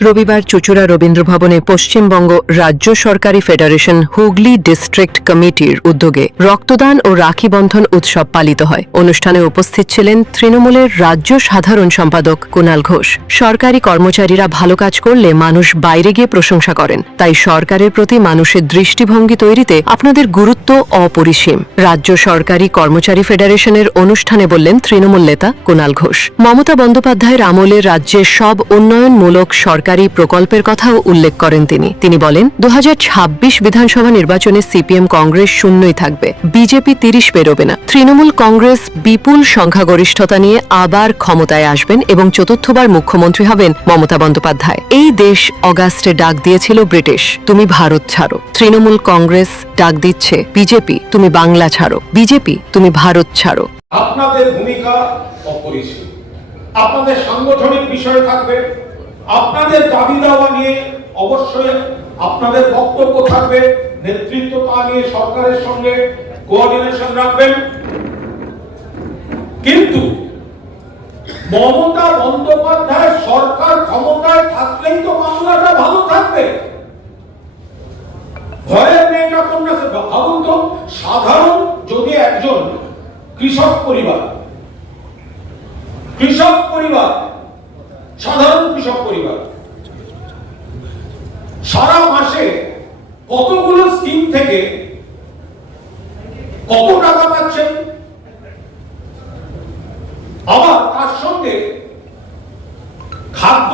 রবিবার চুঁচুড়া রবীন্দ্র ভবনে পশ্চিমবঙ্গ রাজ্য সরকারি ফেডারেশন হুগলি ডিস্ট্রিক্ট কমিটির উদ্যোগে রক্তদান ও রাখি বন্ধন উৎসব পালিত হয়। অনুষ্ঠানে উপস্থিত ছিলেন তৃণমূলের রাজ্য সাধারণ সম্পাদক কুণাল ঘোষ। সরকারি কর্মচারীরা ভালো কাজ করলে মানুষ বাইরে গিয়ে প্রশংসা করেন, তাই সরকারের প্রতি মানুষের দৃষ্টিভঙ্গি তৈরিতে আপনাদের গুরুত্ব অপরিসীম। রাজ্য সরকারি কর্মচারী ফেডারেশনের অনুষ্ঠানে বললেন তৃণমূল নেতা কুণাল ঘোষ। মমতা বন্দ্যোপাধ্যায়ের আমলে রাজ্যের সব উন্নয়নমূলক সরকারি প্রকল্পের কথাও উল্লেখ করেন তিনি বলেন 2026 বিধানসভা নির্বাচনে সিপিএম কংগ্রেস শূন্যই থাকবে, বিজেপি 30 পেরোবে না। তৃণমূল কংগ্রেস বিপুল সংখ্যাগরিষ্ঠতা নিয়ে আবার ক্ষমতায় আসবেন এবং চতুর্থবার মুখ্যমন্ত্রী হবেন মমতা বন্দ্যোপাধ্যায়। এই দেশ অগাস্টে ডাক দিয়েছিল ব্রিটিশ, তুমি ভারত ছাড়ো। তৃণমূল কংগ্রেস ডাক দিচ্ছে বিজেপি, তুমি বাংলা ছাড়ো। বিজেপি, তুমি ভারত ছাড়ো। আপনাদের ভূমিকা অপরিসীম, আপনাদের সাংগঠনিক বিষয় থাকবে, আপনাদের দাবি দাওয়া নিয়ে অবশ্যই আপনাদের বক্তব্য থাকবে, নেতৃত্ব তা নিয়ে সরকারের সঙ্গে কোঅর্ডিনেশন রাখবেন। কিন্তু মমতা বন্দ্যোপাধ্যায় সরকার ক্ষমতায় থাকলেই তো বাংলাটা ভালো থাকবে। ভয়ের মেয়েটা কোনটা? ভাবুন তো, সাধারণ যদি একজন কৃষক পরিবার, সাধারণ কৃষক পরিবার সারা মাসে কতগুলো স্কিম থেকে কত টাকা পাচ্ছেন, আবার তার সঙ্গে খাদ্য,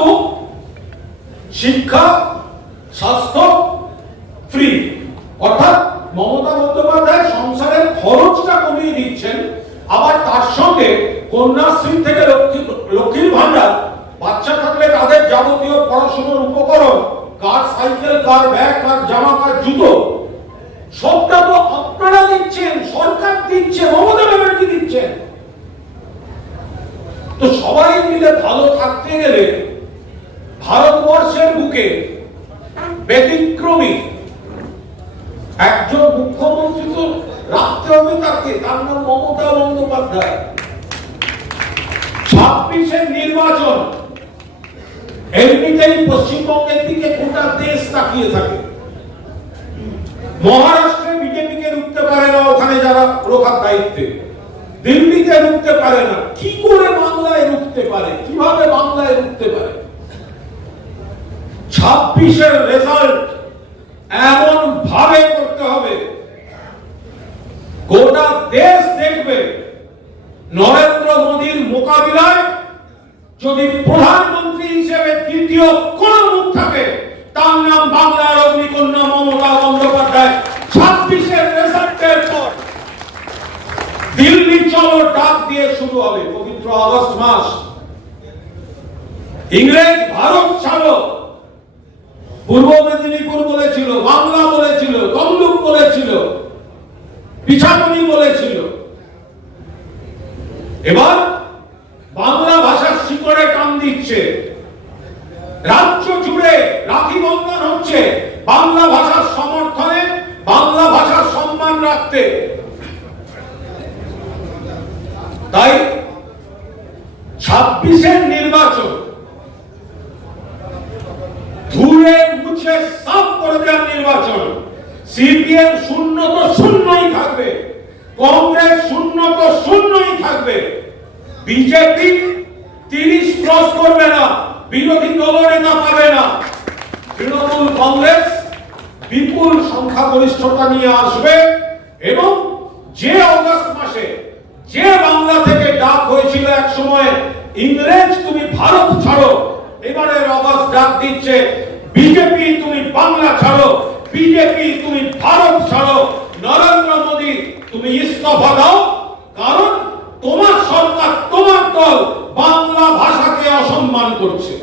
শিক্ষা, স্বাস্থ্য ফ্রি। অর্থাৎ মমতা বন্দ্যোপাধ্যায় সংসারের খরচটা কমিয়ে দিচ্ছেন, আবার তার সঙ্গে কন্যাশ্রী থেকে লক্ষ্মীর ভান্ডার, বাচ্চা থাকলে তাদের যাবতীয় পড়াশোনার উপকরণ, কার সাইকেল, কার ব্যাগ, কার জামা, কার জুতো, সবটা তো আপনারা দিচ্ছেন, সরকার দিচ্ছে, মমতা ব্যানার্জি দিচ্ছেন। তো সবাই মিলে ভালো থাকতে গেলে ভারতবর্ষের বুকে ব্যতিক্রমী একজন মুখ্যমন্ত্রী তো রাখতে হবে তাকে, তার নাম মমতা বন্দ্যোপাধ্যায়। 26-এর নির্বাচন এমনিতেই পশ্চিমবঙ্গের দিকে গোটা দেশ তাকিয়ে থাকে। মহারাষ্ট্রে বিজেপিকে রুখতে পারে না ওখানে যারা রোখার দায়িত্বে, দিল্লিতে রুখতে পারে না, কি করে বাংলায় রুখতে পারে? কিভাবে বাংলায় রুখতে পারে? 26-এর রেজাল্ট এমন ভাবে করতে হবে গোটা দেশ দেখবে। নরেন্দ্র মোদীর মোকাবিলায় যদি প্রধানমন্ত্রী হিসেবে তৃতীয় কোন মুখ থাকে, তার নাম বাংলার অগ্নিকন্যা মমতা বন্দ্যোপাধ্যায়। 26-এর রেজাল্টের পর দিল্লি চলো ডাক দিয়ে শুরু হবে পবিত্র আগস্ট মাস। ইংরেজ ভারত ছাড়ো পূর্ব মেদিনীপুর বলেছিল, বাংলা বলেছিল, তমলুক বলেছিল, পিছামনি বলেছিল। এবার বাংলা ভাষার শিকড়ে টান দিচ্ছে, রাজ্য জুড়ে রাখি বন্ধন হচ্ছে বাংলা ভাষার সমর্থনে, বাংলা ভাষার সম্মান রাখতে। তাই 26-এর নির্বাচন ধুয়ে মুছে সাফ করে দেওয়ার নির্বাচন। সিপিএম শূন্য তো শূন্যই থাকবে, কংগ্রেস শূন্য তো শূন্যই থাকবে, বিজেপি 30 ক্রস করবে না, বিরোধী দলনেতা পাবে না। তৃণমূল কংগ্রেস বিপুল সংখ্যাগরিষ্ঠতা নিয়ে আসবে এবং যে অগস্ট মাসে যে বাংলা থেকে ডাক হয়েছিল এক সময়, ইংরেজ তুমি ভারত ছাড়ো, এবারের অগস্ট ডাক দিচ্ছে বিজেপি তুমি বাংলা ছাড়ো, বিজেপি তুমি ভারত ছাড়ো। নরেন্দ্র মোদী তুমি ইস্তফা দাও, কারণ তোমার সরকার, তোমার দল বাংলা ভাষাকে অসম্মান করছে।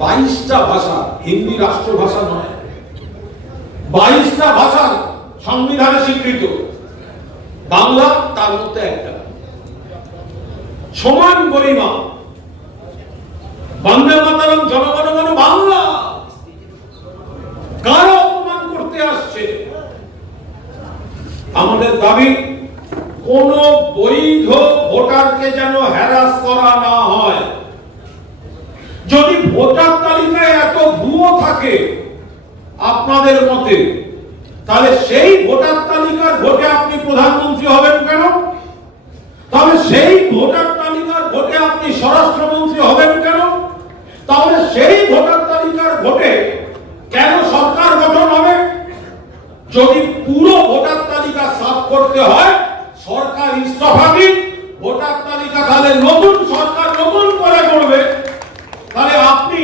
22টা ভাষা, হিন্দি রাষ্ট্রভাষা নয়, 22টা ভাষা সংবিধানে স্বীকৃত, বাংলা তার মধ্যে একটা। সমান গরিমা, বন্দে মাতরম, জনগণ মন বাংলা। কারো অপমান করতে আসছে? আমাদের দাবি কোন বৈধ ভোটারকে যেন হ্যারাস করা না হয়। যদি ভোটার তালিকায় এত ভুয়ো থাকে আপনাদের মতে, তাহলে সেই ভোটার তালিকার ভোটে আপনি প্রধানমন্ত্রী হবেন কেন? তাহলে সেই ভোটার তালিকার ভোটে আপনি স্বরাষ্ট্রমন্ত্রী হবেন কেন? তাহলে সেই ভোটার তালিকার ভোটে কেন সরকার গঠন হবে? যদি পুরো ভোটার তালিকা সাফ করতে হয়, সরকার ইস্তফা দিন, ভোটার তালিকা তাহলে নতুন সরকার নতুন করে করবে, তাহলে আপনি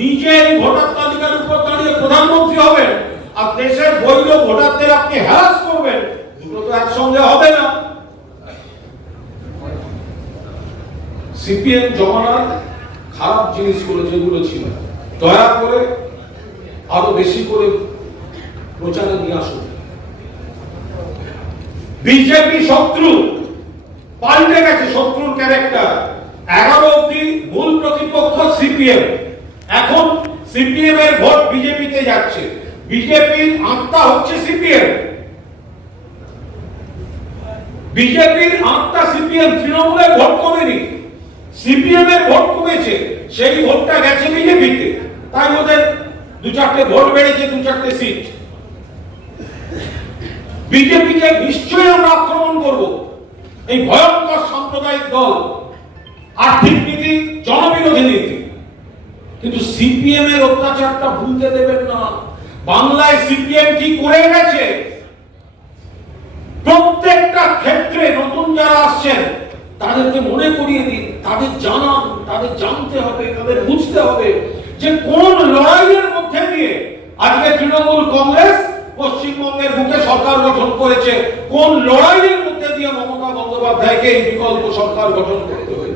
নিজে এই ভোটার তালিকার উপর দাঁড়িয়ে প্রধানমন্ত্রী হবেন আর দেশের বৈধ ভোটারদের আপনি হ্যারাস করবেন, দুটো তো একসঙ্গে হবে না। সিপিএম জমানার খারাপ জিনিসগুলো যেগুলো ছিল দয়া করে আরো বেশি করে প্রচারে নিয়ে আসুন। বিজেপি শত্রু পাল্টে গেছে, শত্রুর ক্যারেক্টার। 11 অব্দি মূল প্রতিপক্ষ সিপিএম, এখন সিপিএম এর ভোট বিজেপিতে যাচ্ছে। বিজেপির আত্মা হচ্ছে সিপিএম, বিজেপির আত্মা সিপিএম। তৃণমূলের ভোট কমেনি, সিপিএম এর ভোট কমেছে, সেই ভোটটা গেছে বিজেপিতে, তাই ওদের 2-4টে ভোট বেড়েছে, 2-4টে সিট। বিজেপিকে নিশ্চয়ই আমরা আক্রমণ করব। এই ভয়ঙ্কর সাম্প্রদায়িক দল, আর্থিক নীতি, জনবিরোধী নীতি, কিন্তু সিপিএম এর অত্যাচারটা ভুলতে দেবেন না। বাংলায় সিপিএম কি করে গেছে, প্রত্যেকটা ক্ষেত্রে নতুন যারা আসছেন তাদেরকে মনে করিয়ে দিন, তাদের জানান, তাদের জানতে হবে, তাদের বুঝতে হবে যে কোন লড়াইয়ের মধ্যে দিয়ে আজকে তৃণমূল কংগ্রেস পশ্চিমবঙ্গের বুকে সরকার গঠন করেছে, কোন লড়াইয়ের মধ্যে দিয়ে মমতা বন্দ্যোপাধ্যায়কে এই বিকল্প সরকার গঠন করতে হয়েছে।